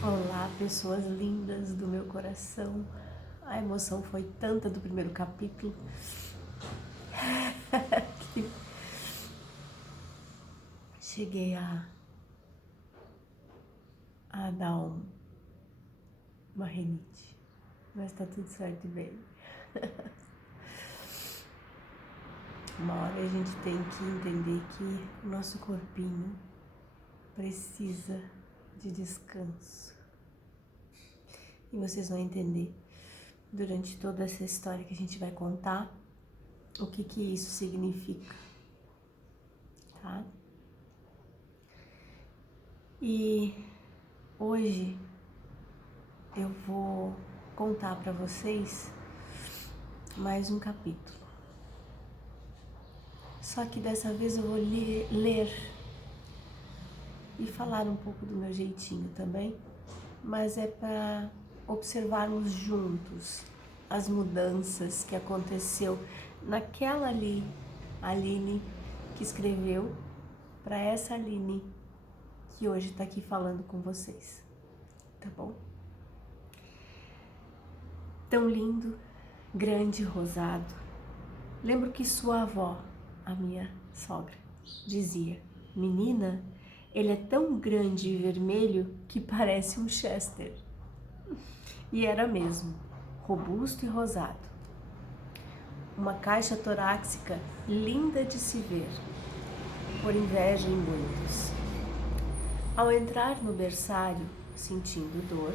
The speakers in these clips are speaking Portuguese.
Olá, pessoas lindas do meu coração. A emoção foi tanta do primeiro capítulo que cheguei a dar uma renite. Mas tá tudo certo e bem. Uma hora a gente tem que entender que o nosso corpinho precisa de descanso. E vocês vão entender durante toda essa história que a gente vai contar o que isso significa, tá? E hoje eu vou contar para vocês mais um capítulo. Só que dessa vez eu vou ler e falar um pouco do meu jeitinho também, mas é para observarmos juntos as mudanças que aconteceu naquela ali, Aline, que escreveu, para essa Aline que hoje está aqui falando com vocês, tá bom? Tão lindo, grande, rosado. Lembro que sua avó, a minha sogra, dizia: menina, ele é tão grande e vermelho que parece um Chester. E era mesmo, robusto e rosado. Uma caixa torácica linda de se ver, por inveja em muitos. Ao entrar no berçário, sentindo dor,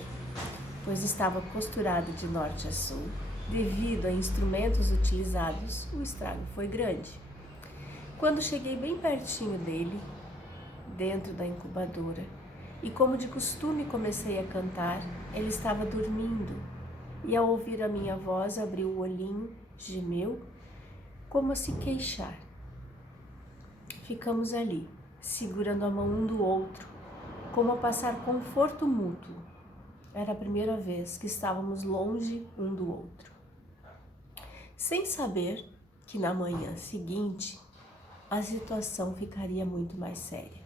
pois estava costurado de norte a sul, devido a instrumentos utilizados, o estrago foi grande. Quando cheguei bem pertinho dele, dentro da incubadora, e como de costume comecei a cantar, ele estava dormindo, e ao ouvir a minha voz abriu o olhinho, gemeu, como a se queixar. Ficamos ali, segurando a mão um do outro, como a passar conforto mútuo. Era a primeira vez que estávamos longe um do outro. Sem saber que na manhã seguinte a situação ficaria muito mais séria.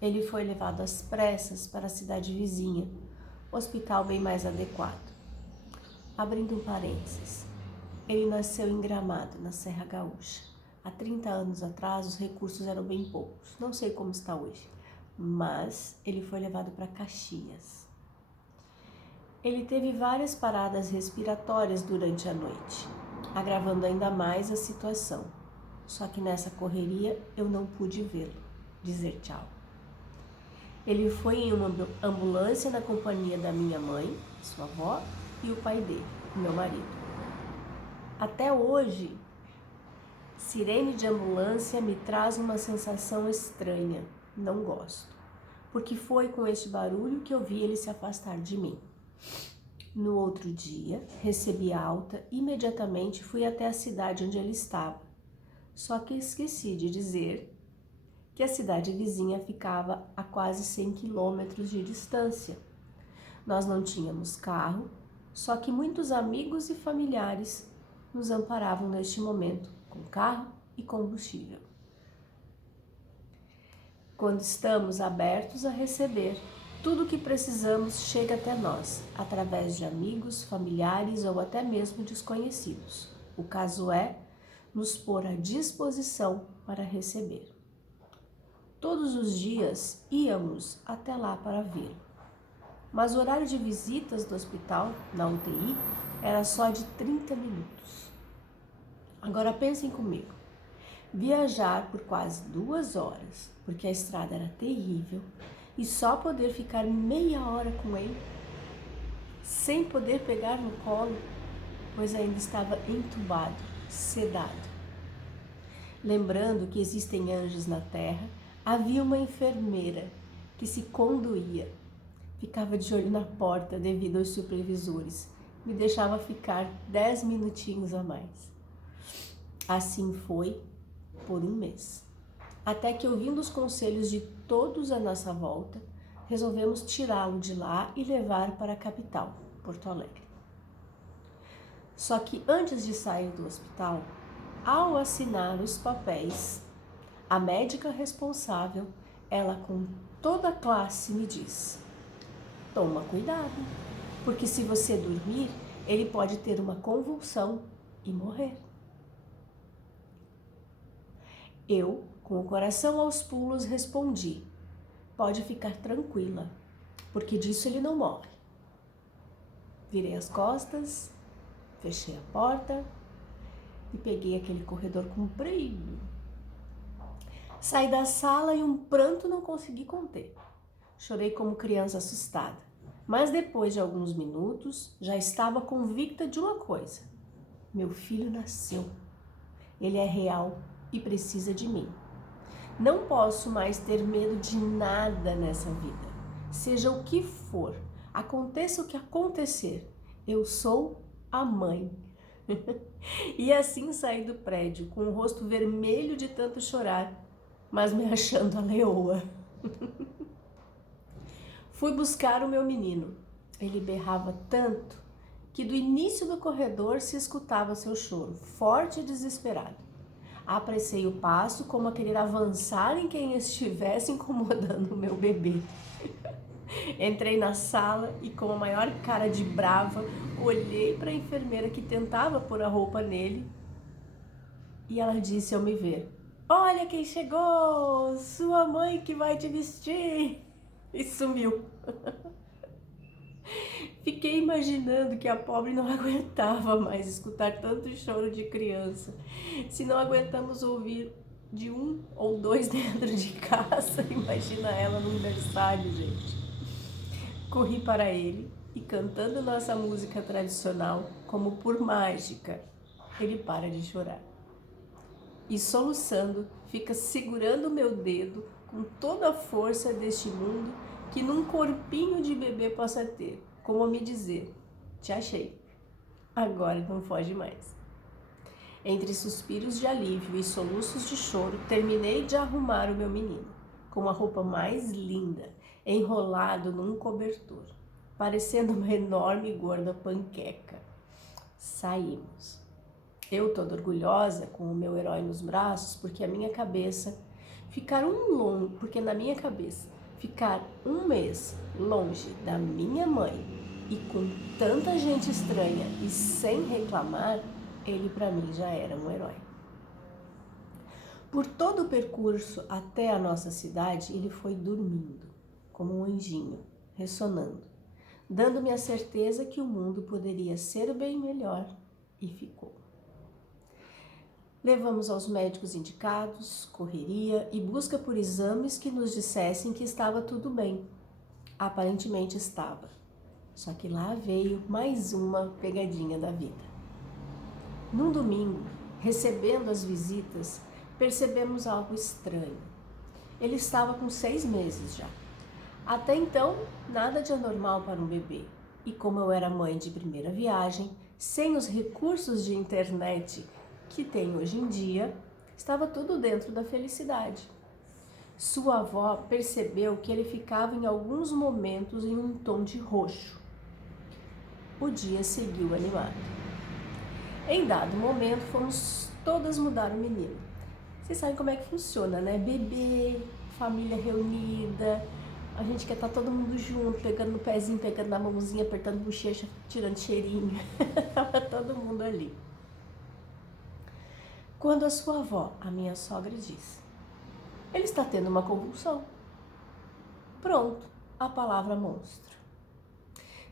Ele foi levado às pressas para a cidade vizinha, hospital bem mais adequado. Abrindo um parênteses, ele nasceu em Gramado, na Serra Gaúcha. Há 30 anos atrás os recursos eram bem poucos, não sei como está hoje, mas ele foi levado para Caxias. Ele teve várias paradas respiratórias durante a noite, agravando ainda mais a situação. Só que nessa correria eu não pude vê-lo, dizer tchau. Ele foi em uma ambulância na companhia da minha mãe, sua avó, e o pai dele, meu marido. Até hoje, sirene de ambulância me traz uma sensação estranha, não gosto, porque foi com este barulho que eu vi ele se afastar de mim. No outro dia, recebi a alta, imediatamente fui até a cidade onde ele estava. Só que esqueci de dizer que a cidade vizinha ficava a quase 100 quilômetros de distância. Nós não tínhamos carro, só que muitos amigos e familiares nos amparavam neste momento com carro e combustível. Quando estamos abertos a receber, tudo o que precisamos chega até nós, através de amigos, familiares ou até mesmo desconhecidos. O caso é nos pôr à disposição para receber. Todos os dias íamos até lá para vê-lo. Mas o horário de visitas do hospital, na UTI, era só de 30 minutos. Agora pensem comigo. Viajar por quase 2 horas, porque a estrada era terrível, e só poder ficar meia hora com ele, sem poder pegar no colo, pois ainda estava entubado, sedado. Lembrando que existem anjos na terra, havia uma enfermeira que se condoía, ficava de olho na porta devido aos supervisores, me deixava ficar 10 minutinhos a mais. Assim foi por um mês, até que, ouvindo os conselhos de todos à nossa volta, resolvemos tirá-lo de lá e levar para a capital, Porto Alegre. Só que antes de sair do hospital, ao assinar os papéis, a médica responsável, ela com toda a classe me diz: toma cuidado, porque se você dormir, ele pode ter uma convulsão e morrer. Eu, com o coração aos pulos, respondi: pode ficar tranquila, porque disso ele não morre. Virei as costas, fechei a porta e peguei aquele corredor comprido. Saí da sala e um pranto não consegui conter. Chorei como criança assustada, mas depois de alguns minutos já estava convicta de uma coisa: meu filho nasceu. Ele é real e precisa de mim. Não posso mais ter medo de nada nessa vida. Seja o que for, aconteça o que acontecer, eu sou a mãe. E assim saí do prédio, com o rosto vermelho de tanto chorar, mas me achando a leoa. Fui buscar o meu menino. Ele berrava tanto que do início do corredor se escutava seu choro, forte e desesperado. Apressei o passo como a querer avançar em quem estivesse incomodando o meu bebê. Entrei na sala e com a maior cara de brava, olhei para a enfermeira que tentava pôr a roupa nele e ela disse ao me ver: olha quem chegou, sua mãe que vai te vestir. E sumiu. Fiquei imaginando que a pobre não aguentava mais escutar tanto choro de criança. Se não aguentamos ouvir de um ou dois dentro de casa, imagina ela num berçário, gente. Corri para ele e, cantando nossa música tradicional, como por mágica, ele para de chorar. E soluçando, fica segurando meu dedo com toda a força deste mundo que num corpinho de bebê possa ter, como a me dizer: te achei, agora não foge mais. Entre suspiros de alívio e soluços de choro, terminei de arrumar o meu menino, com a roupa mais linda, enrolado num cobertor, parecendo uma enorme e gorda panqueca. Saímos. Eu toda orgulhosa com o meu herói nos braços, porque na minha cabeça ficar um mês longe da minha mãe e com tanta gente estranha e sem reclamar, ele para mim já era um herói. Por todo o percurso até a nossa cidade, ele foi dormindo, como um anjinho, ressonando, dando-me a certeza que o mundo poderia ser bem melhor, e ficou. Levamos aos médicos indicados, correria e busca por exames que nos dissessem que estava tudo bem. Aparentemente estava. Só que lá veio mais uma pegadinha da vida. Num domingo, recebendo as visitas, percebemos algo estranho. Ele estava com 6 meses já. Até então, nada de anormal para um bebê. E como eu era mãe de primeira viagem, sem os recursos de internet que tem hoje em dia, estava tudo dentro da felicidade. Sua avó percebeu que ele ficava em alguns momentos em um tom de roxo. O dia seguiu animado. Em dado momento, fomos todas mudar o menino. Vocês sabem como é que funciona, né? Bebê, família reunida, a gente quer estar todo mundo junto, pegando no pezinho, pegando na mãozinha, apertando bochecha, tirando cheirinho. Tava todo mundo ali. Quando a sua avó, a minha sogra, disse: ele está tendo uma convulsão. Pronto, a palavra monstro.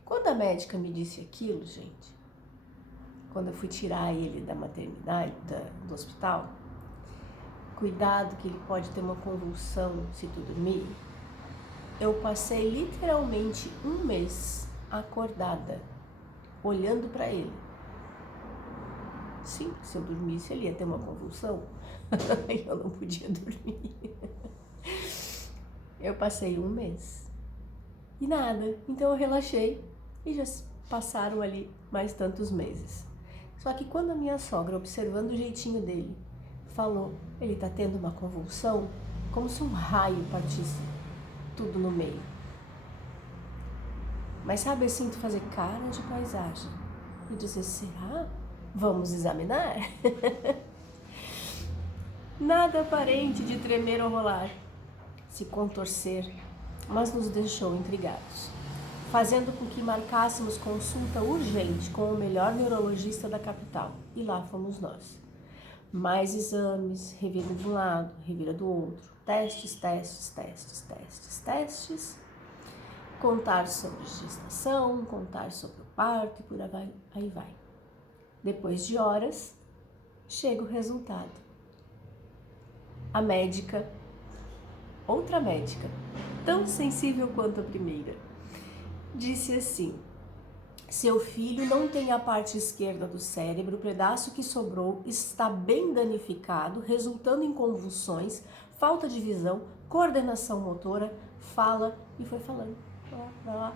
Quando a médica me disse aquilo, gente, quando eu fui tirar ele da maternidade, do hospital, cuidado que ele pode ter uma convulsão se tu dormir, eu passei literalmente um mês acordada, olhando para ele. Sim, se eu dormisse ele ia ter uma convulsão e eu não podia dormir. Eu passei um mês e nada, então eu relaxei e já passaram ali mais tantos meses. Só que quando a minha sogra, observando o jeitinho dele, falou: ele tá tendo uma convulsão, como se um raio partisse tudo no meio. Mas sabe assim, tu fazer cara de paisagem e dizer: será? Vamos examinar? Nada aparente de tremer ou rolar, se contorcer, mas nos deixou intrigados. fazendo com que marcássemos consulta urgente com o melhor neurologista da capital. E lá fomos nós. Mais exames, revira de um lado, revira do outro, testes, contar sobre gestação, contar sobre o parto e por aí vai. Depois de horas, chega o resultado. A médica, outra médica, tão sensível quanto a primeira, disse assim: seu filho não tem a parte esquerda do cérebro, o pedaço que sobrou está bem danificado, resultando em convulsões, falta de visão, coordenação motora, fala, e foi falando. Lá.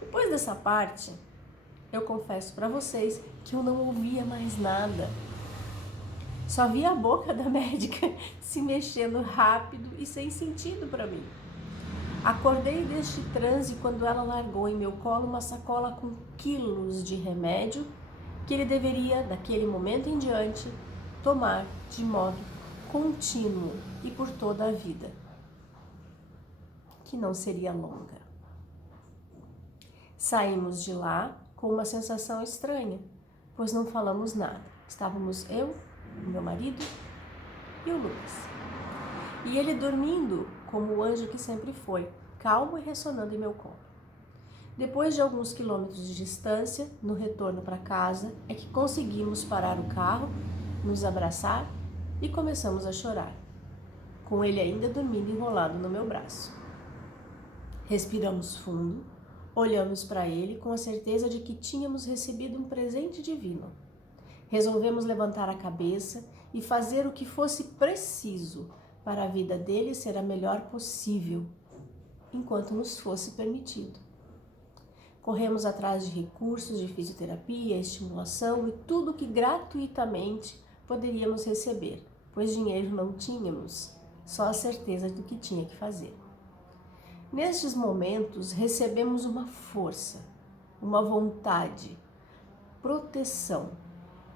Depois dessa parte, eu confesso para vocês que eu não ouvia mais nada. Só via a boca da médica se mexendo rápido e sem sentido para mim. Acordei deste transe quando ela largou em meu colo uma sacola com quilos de remédio que ele deveria, daquele momento em diante, tomar de modo contínuo e por toda a vida, que não seria longa. Saímos de lá com uma sensação estranha, pois não falamos nada. Estávamos eu, o meu marido e o Lucas. E ele dormindo como o anjo que sempre foi, calmo e ressonando em meu colo. Depois de alguns quilômetros de distância, no retorno para casa, é que conseguimos parar o carro, nos abraçar e começamos a chorar, com ele ainda dormindo enrolado no meu braço. Respiramos fundo, olhamos para ele com a certeza de que tínhamos recebido um presente divino. Resolvemos levantar a cabeça e fazer o que fosse preciso para a vida dele ser a melhor possível, enquanto nos fosse permitido. Corremos atrás de recursos de fisioterapia, estimulação e tudo que gratuitamente poderíamos receber, pois dinheiro não tínhamos, só a certeza do que tinha que fazer. Nestes momentos recebemos uma força, uma vontade, proteção,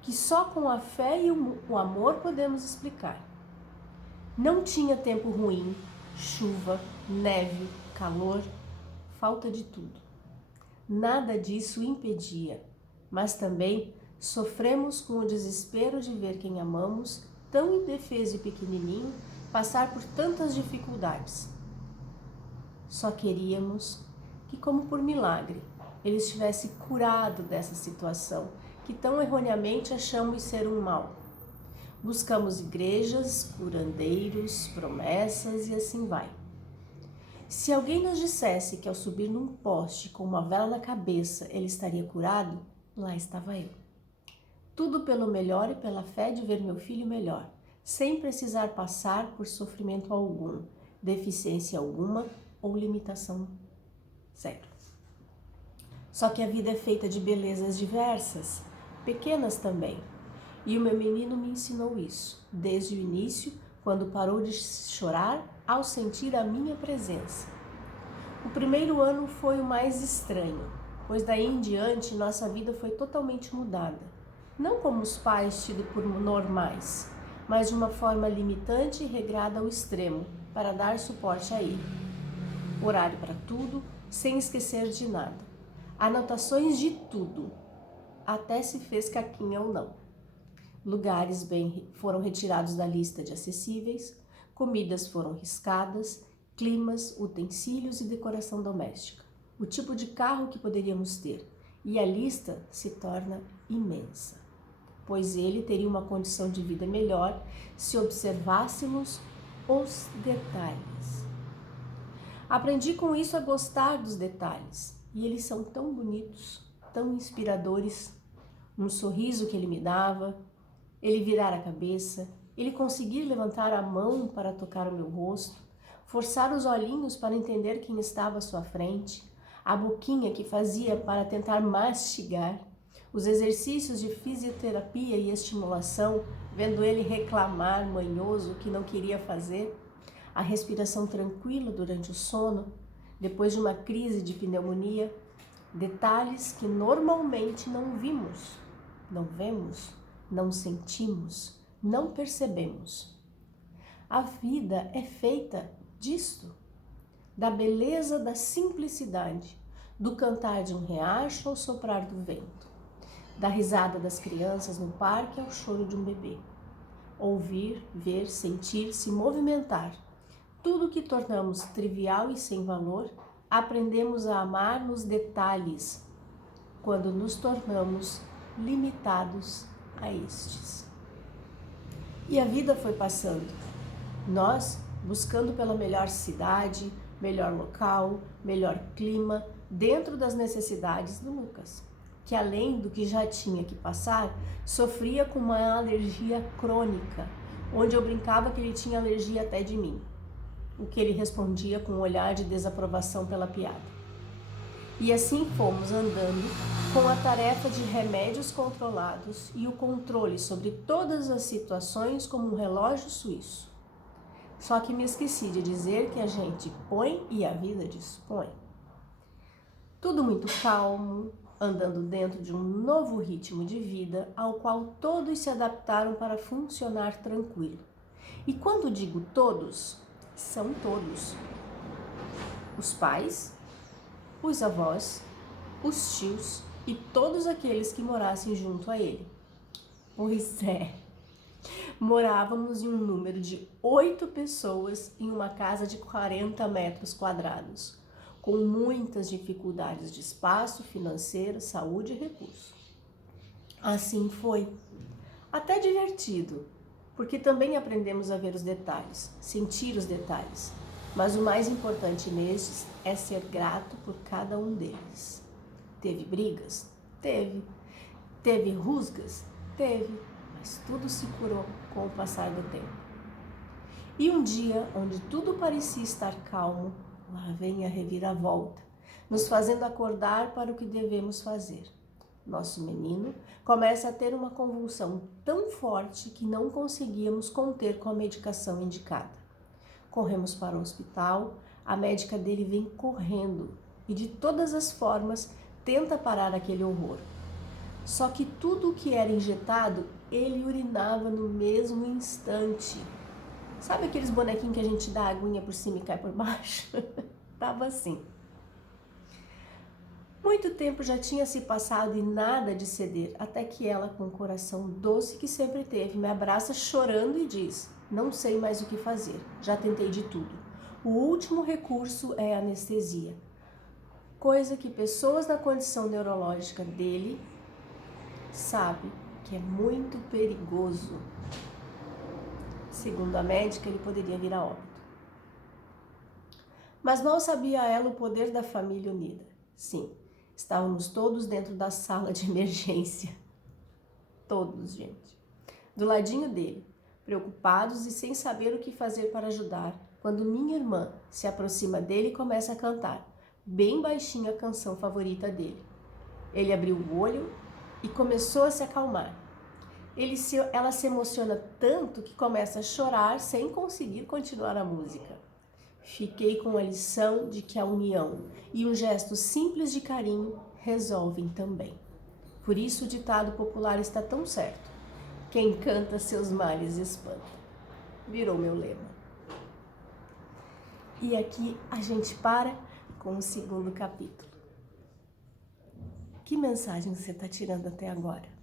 que só com a fé e o amor podemos explicar. Não tinha tempo ruim, chuva, neve, calor, falta de tudo. Nada disso impedia, mas também sofremos com o desespero de ver quem amamos, tão indefeso e pequenininho, passar por tantas dificuldades. Só queríamos que, como por milagre, ele estivesse curado dessa situação que tão erroneamente achamos ser um mal. Buscamos igrejas, curandeiros, promessas e assim vai. Se alguém nos dissesse que ao subir num poste com uma vela na cabeça ele estaria curado, lá estava eu. Tudo pelo melhor e pela fé de ver meu filho melhor, sem precisar passar por sofrimento algum, deficiência alguma ou limitação zero. Só que a vida é feita de belezas diversas, pequenas também. E o meu menino me ensinou isso, desde o início, quando parou de chorar ao sentir a minha presença. O primeiro ano foi o mais estranho, pois daí em diante nossa vida foi totalmente mudada. Não como os pais tidos por normais, mas de uma forma limitante e regrada ao extremo, para dar suporte a ele. Horário para tudo, sem esquecer de nada. Anotações de tudo, até se fez caquinha ou não. Lugares foram retirados da lista de acessíveis, comidas foram riscadas, climas, utensílios e decoração doméstica, o tipo de carro que poderíamos ter, e a lista se torna imensa, pois ele teria uma condição de vida melhor se observássemos os detalhes. Aprendi com isso a gostar dos detalhes, e eles são tão bonitos, tão inspiradores. Um sorriso que ele me dava, ele virar a cabeça, ele conseguir levantar a mão para tocar o meu rosto, forçar os olhinhos para entender quem estava à sua frente, a boquinha que fazia para tentar mastigar, os exercícios de fisioterapia e estimulação, vendo ele reclamar manhoso que não queria fazer, a respiração tranquila durante o sono, depois de uma crise de pneumonia, detalhes que normalmente não vimos, não vemos, não sentimos, não percebemos. A vida é feita disto. da beleza da simplicidade, do cantar de um riacho ao soprar do vento, da risada das crianças no parque ao choro de um bebê. Ouvir, ver, sentir, se movimentar. Tudo que tornamos trivial e sem valor, aprendemos a amar nos detalhes, quando nos tornamos limitados a estes. E a vida foi passando. Nós buscando pela melhor cidade, melhor local, melhor clima, dentro das necessidades do Lucas, que além do que já tinha que passar, sofria com uma alergia crônica, onde eu brincava que ele tinha alergia até de mim, o que ele respondia com um olhar de desaprovação pela piada. E assim fomos andando com a tarefa de remédios controlados e o controle sobre todas as situações como um relógio suíço. Só que me esqueci de dizer que a gente põe e a vida dispõe. Tudo muito calmo, andando dentro de um novo ritmo de vida ao qual todos se adaptaram para funcionar tranquilo. E quando digo todos, são todos. Os pais, os avós, os tios e todos aqueles que morassem junto a ele. Pois é, morávamos em um número de 8 pessoas em uma casa de 40 metros quadrados, com muitas dificuldades de espaço, financeiro, saúde e recurso. Assim foi. Até divertido, porque também aprendemos a ver os detalhes, sentir os detalhes. Mas o mais importante nestes é ser grato por cada um deles. Teve brigas? Teve. Teve rusgas? Teve. Mas tudo se curou com o passar do tempo. E um dia, onde tudo parecia estar calmo, lá vem a reviravolta, nos fazendo acordar para o que devemos fazer. Nosso menino começa a ter uma convulsão tão forte que não conseguíamos conter com a medicação indicada. Corremos para o hospital, a médica dele vem correndo e de todas as formas tenta parar aquele horror. Só que tudo o que era injetado, ele urinava no mesmo instante. Sabe aqueles bonequinhos que a gente dá a aguinha por cima e cai por baixo? Tava assim. Muito tempo já tinha se passado e nada de ceder, até que ela, com o coração doce que sempre teve, me abraça chorando e diz: não sei mais o que fazer, já tentei de tudo. O último recurso é a anestesia, coisa que pessoas na condição neurológica dele sabem que é muito perigoso. Segundo a médica, ele poderia vir a óbito. Mas mal sabia ela o poder da família unida. Sim, estávamos todos dentro da sala de emergência. Todos, gente. Do ladinho dele, preocupados e sem saber o que fazer para ajudar, quando minha irmã se aproxima dele e começa a cantar, bem baixinho, a canção favorita dele. Ele abriu o olho e começou a se acalmar. Ela se emociona tanto que começa a chorar sem conseguir continuar a música. Fiquei com a lição de que a união e um gesto simples de carinho resolvem também. Por isso o ditado popular está tão certo: quem canta seus males espanta. Virou meu lema. E aqui a gente para com o segundo capítulo. Que mensagem você está tirando até agora?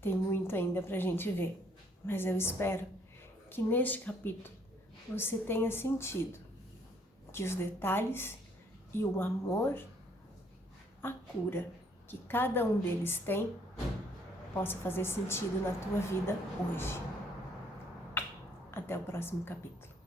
Tem muito ainda para a gente ver, mas eu espero que neste capítulo você tenha sentido que os detalhes e o amor, a cura que cada um deles tem, possa fazer sentido na tua vida hoje. Até o próximo capítulo.